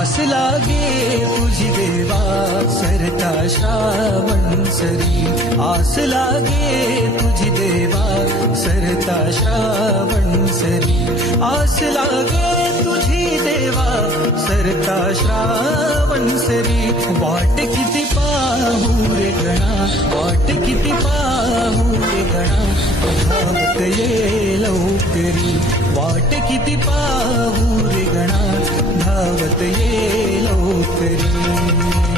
आस लागे तुझी देवा सरता श्रावण सरी, आस लागे तुझी देवा सरता श्रावण सरी, आस लागे तुझी देवा सरता श्रावण सरी. वाट किती पाहू रे गणा, वाट किती पाहू रे गणा, धावत ये लवकरी. वाट किती पाहू रे गणा, धावत ये लवकरी.